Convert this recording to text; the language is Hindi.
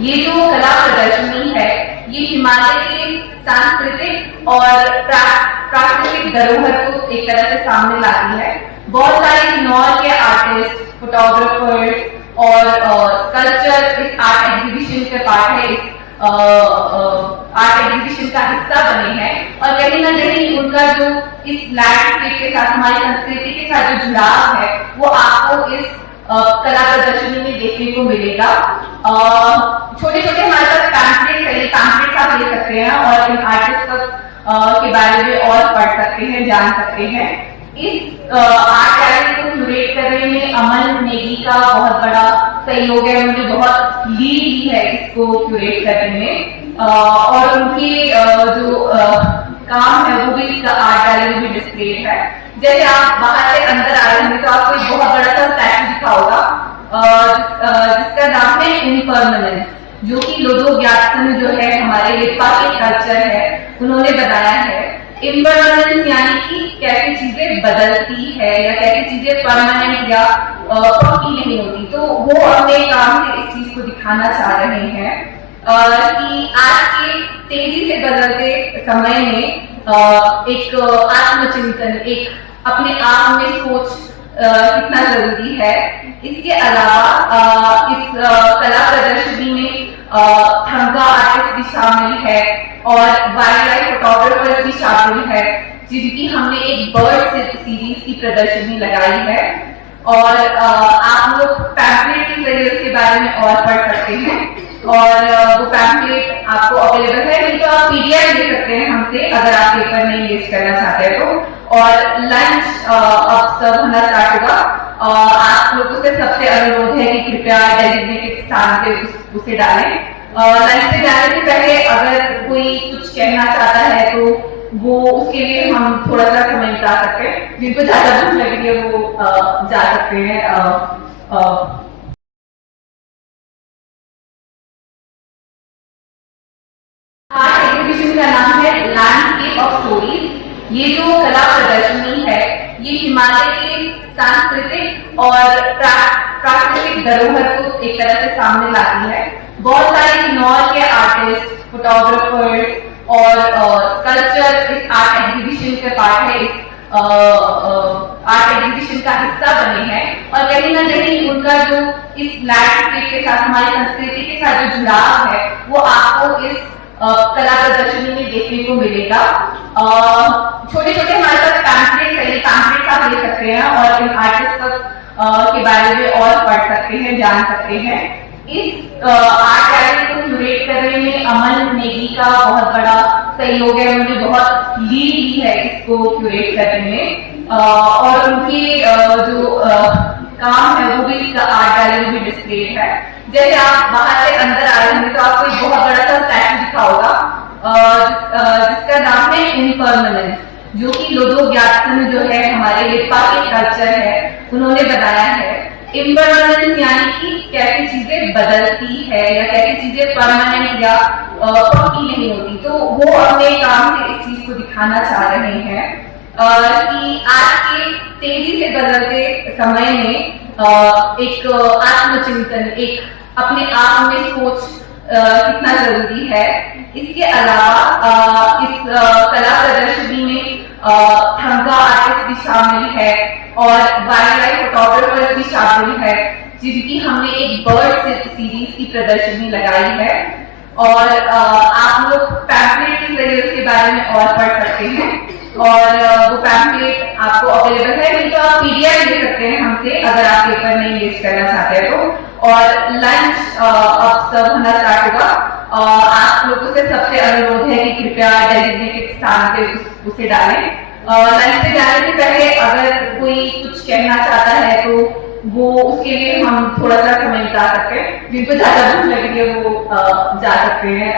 ये जो कला प्रदर्शनी है ये हिमालय के सांस्कृतिक और प्राकृतिक धरोहर को एक तरह से सामने लाती है। बहुत सारे किन्नौर के आर्टिस्ट, फोटोग्राफर्स और कल्चर इस आर्ट एग्जीबिशन के पार्ट है, इस आर्ट एग्जीबिशन का हिस्सा बने हैं और कहीं ना कहीं उनका जो इस लैंडस्केप के साथ, हमारी संस्कृति के साथ जो जुड़ाव है वो आपको इस कला प्रदर्शनी में देखने को मिलेगा। छोटे छोटे हमारे पास पैम्पलेट्स है, ये पैम्पलेट्स आप ले सकते हैं और इन आर्टिस्ट के बारे में और पढ़ सकते हैं, जान सकते हैं। इस आर्ट गैलरी को क्यूरेट करने में अमन नेगी का बहुत बड़ा सहयोग है, उन्होंने बहुत लीड ली है इसको क्यूरेट करने में और उनके जो काम है वो भी इस आर्ट गैलरी में डिस्प्ले है। जैसे आप बाहर से अंदर आ रहे होंगे तो आपको एक बहुत बड़ा सा स्टैचू दिखा होगा जिसका नाम है इम्परमानेंस, जो कि लोदो ग्यात्सन जो है हमारे लेपा के कल्चर है उन्होंने बताया है। इम्परमानेंस यानी कि कैसी चीजें बदलती है या कैसी चीजें परमानेंट या पक्की नहीं होती, तो वो अपने काम से इस चीज को दिखाना चाह रहे हैं कि आज के तेजी से बदलते समय में एक आत्मचिंतन, एक अपने आप में सोच कितना जरूरी है। इसके अलावा इस कला प्रदर्शनी में थंगा आर्टिस्ट भी शामिल है और वाइल्ड लाइफ फोटोग्राफर भी शामिल है, जिनकी हमने एक बर्ड सीरीज की प्रदर्शनी लगाई है और आप लोग पैम्पलेट के जरिए उसके बारे में और पढ़ सकते हैं और वो पैम्पलेट आपको अवेलेबल है, नहीं तो आप पीडीएफ ले सकते हैं हमसे अगर आप पेपर नहीं वेस्ट करना चाहते हैं तो। और लंच अब सर्व होना स्टार्ट होगा, आप लोगों से सबसे अनुरोध है कि कृपया डेजिग्नेटेड स्थान पे उसे डालें। लंच पे जाने से पहले अगर कोई कुछ कहना चाहता है तो वो उसके लिए हम थोड़ा सा समय निकाल सकते हैं, जिनको ज्यादा भूख लगी है वो जा सकते हैं। आर्ट एग्जीबिशन का नाम है लैंडस्केप ऑफ स्टोरीज। ये जो कला प्रदर्शनी है ये हिमालय के सांस्कृतिक और प्राकृतिक धरोहर को एक तरह से सामने लाती है। बहुत सारे किन्नौर के आर्टिस्ट, फोटोग्राफर्स और कल्चर इस आर्ट एग्जीबिशन के पार्ट है, इस आर्ट एग्जीबिशन का हिस्सा बने हैं और कहीं ना कहीं उनका जो इस लैंडस्केप के साथ, हमारी संस्कृति के साथ जो जुड़ाव है वो आपको इस कला प्रदर्शनी में देखने को मिलेगा। छोटे छोटे हमारे पास पैम्पलेट्स है, ये पैम्पलेट्स आप ले सकते हैं और इन आर्टिस्ट के बारे में और पढ़ सकते हैं, जान सकते हैं। इस आर्ट गैलरी को क्यूरेट करने में अमन नेगी का बहुत बड़ा सहयोग है, उन्होंने बहुत लीड ली है इसको क्यूरेट करने में और उनके जो काम है वो भी इस आर्ट गैलरी में डिस्प्ले है। जैसे आप बाहर से अंदर आ रहे होंगे तो आपको एक बहुत बड़ा सा स्टैचू दिखा होगा जिसका नाम है इम्परमानेंस, जो कि लोदो ग्यात्सन जो है हमारे लेपा के कल्चर है उन्होंने बताया है। इम्परमानेंस यानी कि कैसी चीजें बदलती है या कैसी चीजें परमानेंट या पक्की नहीं होती, तो वो अपने काम से इस चीज को दिखाना चाह रहे हैं कि आज के तेजी से बदलते समय में एक आत्मचिंतन, एक अपने आप में सोच कितना जरूरी है। इसके अलावा इस कला प्रदर्शनी में थंगा आर्टिस्ट भी शामिल है और वाइल्ड लाइफ फोटोग्राफर भी शामिल है, जिनकी हमने एक बर्ड सीरीज की प्रदर्शनी लगाई है और आप लोग पैम्पलेट के जरिए उसके बारे में और पढ़ सकते हैं और वो पैम्पलेट आपको अवेलेबल है, नहीं तो आप पीडीएफ ले सकते हैं हमसे अगर आप पेपर नहीं वेस्ट करना चाहते हैं तो। और लंच अब सर्व होना स्टार्ट होगा, आप लोगों से सबसे अनुरोध है कि कृपया डेजिग्नेटेड स्थान पे उसे डालें। लंच पे जाने से पहले अगर कोई कुछ कहना चाहता है तो वो उसके लिए हम थोड़ा सा समय निकाल सकते हैं, जिनको ज्यादा भूख लगी है वो जा सकते हैं।